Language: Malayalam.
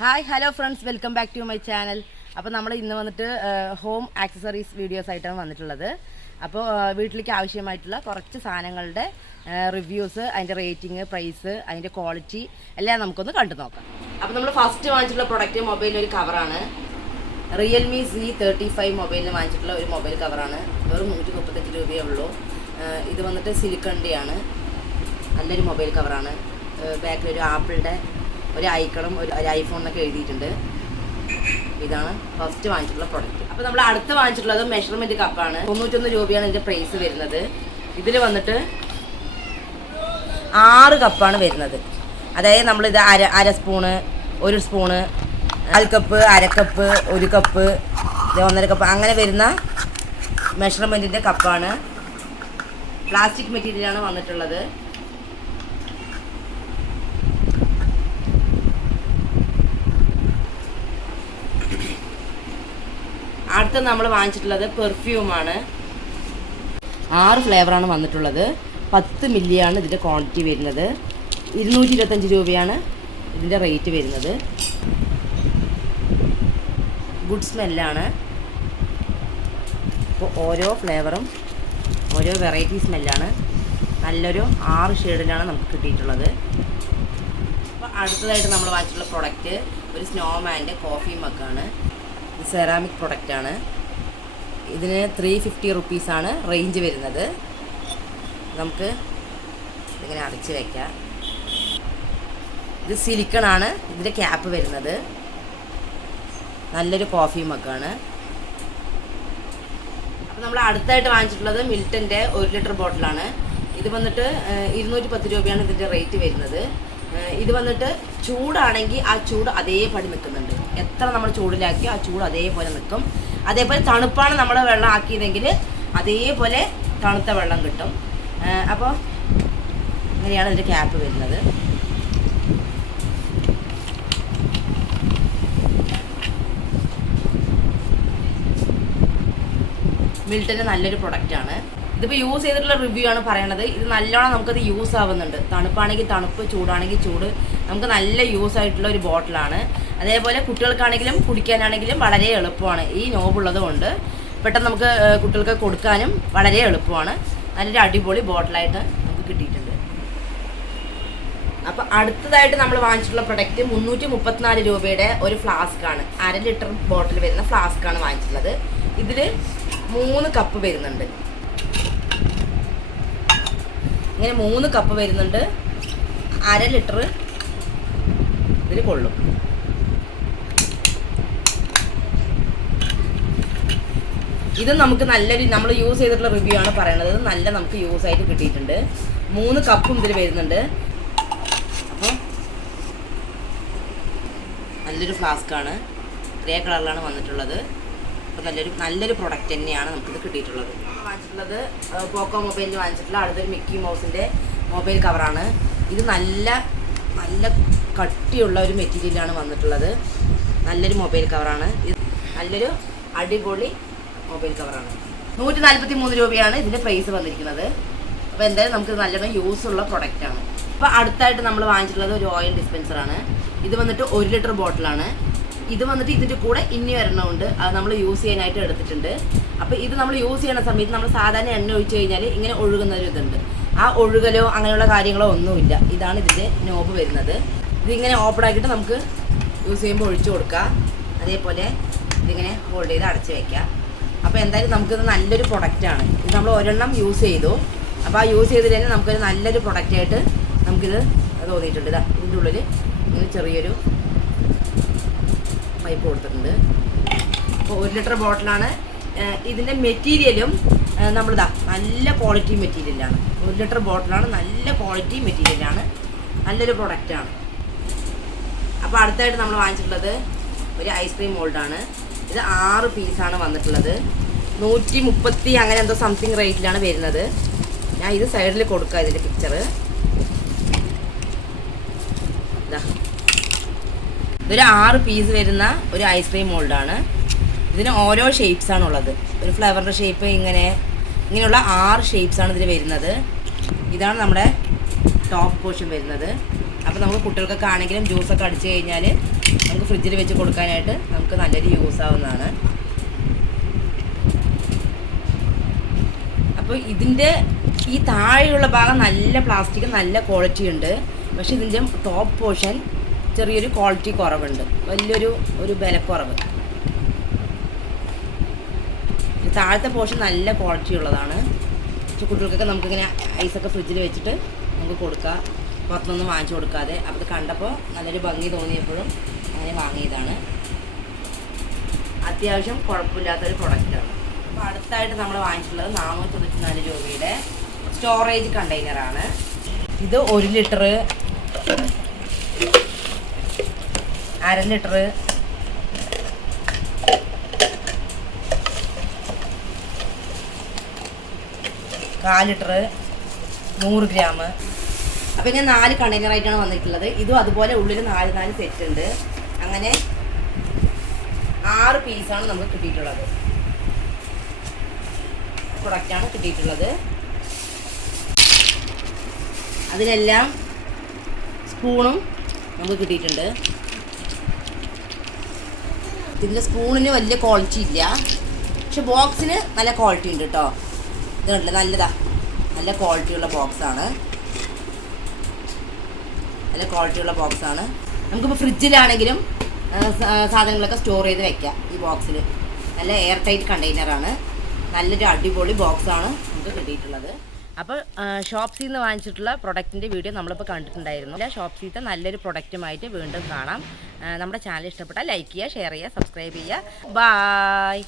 Hi hello friends, welcome back to my channel. അപ്പോൾ നമ്മൾ ഇന്ന് വന്നിട്ട് ഹോം ആക്സസറീസ് വീഡിയോസ് ആയിട്ടാണ് വന്നിട്ടുള്ളത്. അപ്പോൾ വീട്ടിലേക്ക് ആവശ്യമായിട്ടുള്ള കുറച്ച് സാധനങ്ങളുടെ റിവ്യൂസ്, അതിൻ്റെ റേറ്റിംഗ്, പ്രൈസ്, അതിൻ്റെ ക്വാളിറ്റി എല്ലാം നമുക്കൊന്ന് കണ്ടു നോക്കാം. അപ്പോൾ നമ്മൾ ഫസ്റ്റ് വാങ്ങിച്ചിട്ടുള്ള പ്രൊഡക്റ്റ് മൊബൈലിൻ്റെ ഒരു കവറാണ്. റിയൽമി C35 മൊബൈലിന് വാങ്ങിച്ചിട്ടുള്ള ഒരു മൊബൈൽ കവറാണ്. വെറും 135 രൂപയേ ഉള്ളൂ. ഇത് വന്നിട്ട് സിലിക്കണിൻ്റെയാണ്. നല്ലൊരു മൊബൈൽ കവറാണ്. ബാക്കിൽ ഒരു ആപ്പിളിൻ്റെ ഒരു ഐക്കണും ഒരു ഐഫോണൊക്കെ എഴുതിയിട്ടുണ്ട്. ഇതാണ് ഫസ്റ്റ് വാങ്ങിച്ചിട്ടുള്ള പ്രൊഡക്റ്റ്. അപ്പോൾ നമ്മൾ അടുത്ത് വാങ്ങിച്ചിട്ടുള്ളത് മെഷർമെൻറ്റ് കപ്പാണ്. 91 രൂപയാണ് ഇതിൻ്റെ പ്രൈസ് വരുന്നത്. ഇതിൽ വന്നിട്ട് 6 കപ്പാണ് വരുന്നത്. അതായത് നമ്മളിത് അര spoon, 1 spoon, 4 cup, 1/2 cup, 1 cup, 1.5 cup അങ്ങനെ വരുന്ന മെഷർമെൻറ്റിൻ്റെ കപ്പാണ്. പ്ലാസ്റ്റിക് മെറ്റീരിയലാണ് വന്നിട്ടുള്ളത്. അടുത്ത നമ്മൾ വാങ്ങിച്ചിട്ടുള്ളത് പെർഫ്യൂമാണ്. 6 ഫ്ലേവറാണ് വന്നിട്ടുള്ളത്. 10 മില്ലിയാണ് ഇതിൻ്റെ ക്വാണ്ടിറ്റി വരുന്നത്. 225 രൂപയാണ് ഇതിൻ്റെ റേറ്റ് വരുന്നത്. ഗുഡ് സ്മെല്ലാണ്. അപ്പോൾ ഓരോ ഫ്ലേവറും ഓരോ വെറൈറ്റി സ്മെല്ലാണ്. നല്ലൊരു 6 ഷെയ്ഡിലാണ് നമുക്ക് കിട്ടിയിട്ടുള്ളത്. അപ്പോൾ അടുത്തതായിട്ട് നമ്മൾ വാങ്ങിച്ചിട്ടുള്ള പ്രൊഡക്റ്റ് ഒരു സ്നോമാൻ്റെ കോഫി മഗ്ഗാണ്. ഇത് സെറാമിക് പ്രൊഡക്റ്റാണ്. ഇതിന് 350 റുപ്പീസാണ് റേഞ്ച് വരുന്നത്. നമുക്ക് ഇതിങ്ങനെ അടച്ച് വയ്ക്കാം. ഇത് സിലിക്കണാണ് ഇതിൻ്റെ ക്യാപ്പ് വരുന്നത്. നല്ലൊരു കോഫി മഗ്ഗാണ്. അപ്പോൾ നമ്മൾ അടുത്തായിട്ട് വാങ്ങിച്ചിട്ടുള്ളത് മിൽട്ടൻ്റെ 1 ലിറ്റർ ബോട്ടിലാണ്. ഇത് വന്നിട്ട് 210 രൂപയാണ് ഇതിൻ്റെ റേറ്റ് വരുന്നത്. ഇത് വന്നിട്ട് ചൂടാണെങ്കിൽ ആ ചൂട് അതേപടി നിൽക്കുന്നുണ്ട്. എത്ര നമ്മൾ ചൂടിലാക്കി ആ ചൂട് അതേപോലെ നിൽക്കും. അതേപോലെ തണുപ്പാണ് നമ്മൾ വെള്ളം ആക്കിയതെങ്കിൽ അതേപോലെ തണുത്ത വെള്ളം കിട്ടും. അപ്പോൾ ഇങ്ങനെയാണ് ഇതിൻ്റെ ക്യാപ്പ് വരുന്നത്. മിൽട്ടൻ്റെ നല്ലൊരു പ്രൊഡക്റ്റാണ്. ഇതിപ്പോൾ യൂസ് ചെയ്തിട്ടുള്ള റിവ്യൂ ആണ് പറയണത്. ഇത് നല്ലോണം നമുക്കത് യൂസ് ആവുന്നുണ്ട്. തണുപ്പാണെങ്കിൽ തണുപ്പ്, ചൂടാണെങ്കിൽ ചൂട്, നമുക്ക് നല്ല യൂസ് ആയിട്ടുള്ള ഒരു ബോട്ടിലാണ്. അതേപോലെ കുട്ടികൾക്കാണെങ്കിലും കുടിക്കാനാണെങ്കിലും വളരെ എളുപ്പമാണ്. ഈ നോബുള്ളത് കൊണ്ട് പെട്ടെന്ന് നമുക്ക് കുട്ടികൾക്ക് കൊടുക്കാനും വളരെ എളുപ്പമാണ്. നല്ലൊരു അടിപൊളി ബോട്ടിലായിട്ട് നമുക്ക് കിട്ടിയിട്ടുണ്ട്. അപ്പോൾ അടുത്തതായിട്ട് നമ്മൾ വാങ്ങിച്ചിട്ടുള്ള പ്രൊഡക്റ്റ് 334 രൂപയുടെ ഒരു ഫ്ലാസ്ക്കാണ്. 1/2 ലിറ്റർ ബോട്ടിൽ വരുന്ന ഫ്ലാസ്ക്കാണ് വാങ്ങിച്ചിട്ടുള്ളത്. ഇതിൽ 3 കപ്പ് വരുന്നുണ്ട്. ഇങ്ങനെ 3 കപ്പ് വരുന്നുണ്ട്. 1/2 ലിറ്റർ ഇതിൽ കൊള്ളും. ഇത് നമുക്ക് നല്ലൊരു നമ്മൾ യൂസ് ചെയ്തിട്ടുള്ള റിവ്യൂ ആണ് പറയണത്. നല്ല നമുക്ക് യൂസ് ആയിട്ട് കിട്ടിയിട്ടുണ്ട്. 3 കപ്പും ഇതിൽ വരുന്നുണ്ട്. അപ്പോൾ നല്ലൊരു ഫ്ലാസ്ക്കാണ്. ഗ്രേ കളറിലാണ് വന്നിട്ടുള്ളത്. അപ്പോൾ നല്ലൊരു പ്രൊഡക്റ്റ് തന്നെയാണ് നമുക്കിത് കിട്ടിയിട്ടുള്ളത്. വാങ്ങിച്ചിട്ടുള്ളത് പോക്കോ മൊബൈലിൽ വാങ്ങിച്ചിട്ടുള്ള അടുത്തൊരു മിക്കി മൗസിൻ്റെ മൊബൈൽ കവറാണ്. ഇത് നല്ല കട്ടിയുള്ള ഒരു മെറ്റീരിയലാണ് വന്നിട്ടുള്ളത്. നല്ലൊരു മൊബൈൽ കവറാണ്. ഇത് നല്ലൊരു അടിപൊളി മൊബൈൽ കവറാണ്. 143 രൂപയാണ് ഇതിൻ്റെ പ്രൈസ് വന്നിരിക്കുന്നത്. അപ്പോൾ എന്തായാലും നമുക്ക് നല്ലോണം യൂസുള്ള പ്രൊഡക്റ്റാണ്. അപ്പോൾ അടുത്തായിട്ട് നമ്മൾ വാങ്ങിച്ചിട്ടുള്ളത് ഒരു ഓയിൽ ഡിസ്പെൻസറാണ്. ഇത് വന്നിട്ട് 1 ലിറ്റർ ബോട്ടിലാണ്. ഇത് വന്നിട്ട് ഇതിൻ്റെ കൂടെ ഇനി വരണമുണ്ട്. അത് നമ്മൾ യൂസ് ചെയ്യാനായിട്ട് എടുത്തിട്ടുണ്ട്. അപ്പോൾ ഇത് നമ്മൾ യൂസ് ചെയ്യുന്ന സമയത്ത് നമ്മൾ സാധാരണ എണ്ണ ഒഴിച്ച് കഴിഞ്ഞാൽ ഇങ്ങനെ ഒഴുകുന്നൊരു ഇതുണ്ട്. ആ ഒഴുകലോ അങ്ങനെയുള്ള കാര്യങ്ങളോ ഒന്നുമില്ല. ഇതാണ് ഇതിൻ്റെ നോബ് വരുന്നത്. ഇതിങ്ങനെ ഓപ്പൺ ആക്കിയിട്ട് നമുക്ക് യൂസ് ചെയ്യുമ്പോൾ ഒഴിച്ചു കൊടുക്കുക. അതേപോലെ ഇതിങ്ങനെ ഹോൾഡ് ചെയ്ത് അടച്ച് വയ്ക്കുക. അപ്പോൾ എന്തായാലും നമുക്കിത് നല്ലൊരു പ്രൊഡക്റ്റാണ്. ഇത് നമ്മൾ ഒരെണ്ണം യൂസ് ചെയ്തു. അപ്പോൾ ആ യൂസ് ചെയ്തതിൽ തന്നെ നമുക്കൊരു നല്ലൊരു പ്രൊഡക്റ്റായിട്ട് നമുക്കിത് തോന്നിയിട്ടുണ്ട്. ഇതാ ഇതിൻ്റെ ഉള്ളിൽ ഇങ്ങനെ ചെറിയൊരു പൈപ്പ് കൊടുത്തിട്ടുണ്ട്. അപ്പോൾ 1 ലിറ്റർ ബോട്ടിലാണ്. ഇതിൻ്റെ മെറ്റീരിയലും നമ്മളിതാ നല്ല ക്വാളിറ്റി മെറ്റീരിയലാണ്. 1 ലിറ്റർ ബോട്ടിലാണ്. നല്ല ക്വാളിറ്റി മെറ്റീരിയലാണ്. നല്ലൊരു പ്രൊഡക്റ്റാണ്. അപ്പോൾ അടുത്തായിട്ട് നമ്മൾ വാങ്ങിച്ചിട്ടുള്ളത് ഒരു ഐസ്ക്രീം മോൾഡാണ്. ഇത് 6 പീസാണ് വന്നിട്ടുള്ളത്. 130 അങ്ങനെ എന്തോ സംതിങ് റേറ്റിലാണ് വരുന്നത്. ഞാൻ ഇത് സൈഡിൽ കൊടുക്കാം ഇതിൻ്റെ പിക്ചറ്. ഇതാ ഇതൊരു 6 പീസ് വരുന്ന ഒരു ഐസ്ക്രീം മോൾഡാണ്. ഇതിന് ഓരോ ഷേപ്സാണുള്ളത്. ഒരു ഫ്ലവറിൻ്റെ ഷേപ്പ് ഇങ്ങനെയുള്ള 6 ഷേപ്സാണ് ഇതിൽ വരുന്നത്. ഇതാണ് നമ്മുടെ ടോപ്പ് പോർഷൻ വരുന്നത്. അപ്പോൾ നമുക്ക് കുട്ടികൾക്കൊക്കെ ആണെങ്കിലും ജ്യൂസൊക്കെ അടിച്ചു കഴിഞ്ഞാൽ നമുക്ക് ഫ്രിഡ്ജിൽ വെച്ച് കൊടുക്കാനായിട്ട് നമുക്ക് നല്ലൊരു യൂസ് ആവുന്നതാണ്. അപ്പോൾ ഇതിൻ്റെ ഈ താഴെയുള്ള ഭാഗം നല്ല പ്ലാസ്റ്റിക്, നല്ല ക്വാളിറ്റി ഉണ്ട്. പക്ഷെ ഇതിൻ്റെ ടോപ്പ് പോർഷൻ ചെറിയൊരു ക്വാളിറ്റി കുറവുണ്ട്, വലിയൊരു ബലക്കുറവ്. താഴത്തെ പോർഷൻ നല്ല ക്വാളിറ്റി ഉള്ളതാണ്. പക്ഷെ കുട്ടികൾക്കൊക്കെ നമുക്കിങ്ങനെ ഐസൊക്കെ ഫ്രിഡ്ജിൽ വെച്ചിട്ട് നമുക്ക് കൊടുക്കാം, പുറത്തൊന്നും വാങ്ങിച്ചു കൊടുക്കാതെ. അപ്പോൾ ഇത് കണ്ടപ്പോൾ നല്ലൊരു ഭംഗി തോന്നിയപ്പോഴും അങ്ങനെ വാങ്ങിയതാണ്. അത്യാവശ്യം കുഴപ്പമില്ലാത്തൊരു പ്രൊഡക്റ്റാണ്. അപ്പോൾ അടുത്തായിട്ട് നമ്മൾ വാങ്ങിച്ചിട്ടുള്ളത് 494 രൂപയുടെ സ്റ്റോറേജ് കണ്ടെയ്നറാണ്. ഇത് 1 ലിറ്റർ, 1/2 ലിറ്റർ, 1/4 ലിറ്റർ, 100 ഗ്രാം. അപ്പോൾ ഇങ്ങനെ 4 കണ്ടെയ്നറായിട്ടാണ് വന്നിട്ടുള്ളത്. ഇതും അതുപോലെ ഉള്ളിൽ 4 സെറ്റ് ഉണ്ട്. അങ്ങനെ 6 പീസാണ് നമുക്ക് കിട്ടിയിട്ടുള്ളത്. പ്രൊഡക്റ്റാണ് കിട്ടിയിട്ടുള്ളത്. അതിലെല്ലാം സ്പൂണും നമുക്ക് കിട്ടിയിട്ടുണ്ട്. ഇതിൻ്റെ സ്പൂണിന് വലിയ ക്വാളിറ്റി ഇല്ല, പക്ഷെ ബോക്സിന് നല്ല ക്വാളിറ്റി ഉണ്ട് കേട്ടോ. ഇത് കണ്ടില്ല, നല്ല ക്വാളിറ്റിയുള്ള ബോക്സാണ്. നല്ല ക്വാളിറ്റിയുള്ള ബോക്സാണ്. നമുക്കിപ്പോൾ ഫ്രിഡ്ജിലാണെങ്കിലും സാധനങ്ങളൊക്കെ സ്റ്റോർ ചെയ്ത് വെക്കാം. ഈ ബോക്സിൽ നല്ല എയർ ടൈറ്റ് കണ്ടെയ്നറാണ്. നല്ലൊരു അടിപൊളി ബോക്സാണ് നമുക്ക് കിട്ടിയിട്ടുള്ളത്. അപ്പോൾ ഷോപ്സിൽ നിന്ന് വാങ്ങിച്ചിട്ടുള്ള പ്രൊഡക്റ്റിൻ്റെ വീഡിയോ നമ്മളിപ്പോൾ കണ്ടിട്ടുണ്ടായിരുന്നു. ഷോപ്സിലത്തെ നല്ലൊരു പ്രൊഡക്റ്റുമായിട്ട് വീണ്ടും കാണാം. നമ്മുടെ ചാനൽ ഇഷ്ടപ്പെട്ടാൽ ലൈക്ക് ചെയ്യുക, ഷെയർ ചെയ്യുക, സബ്സ്ക്രൈബ് ചെയ്യുക. ബായ്.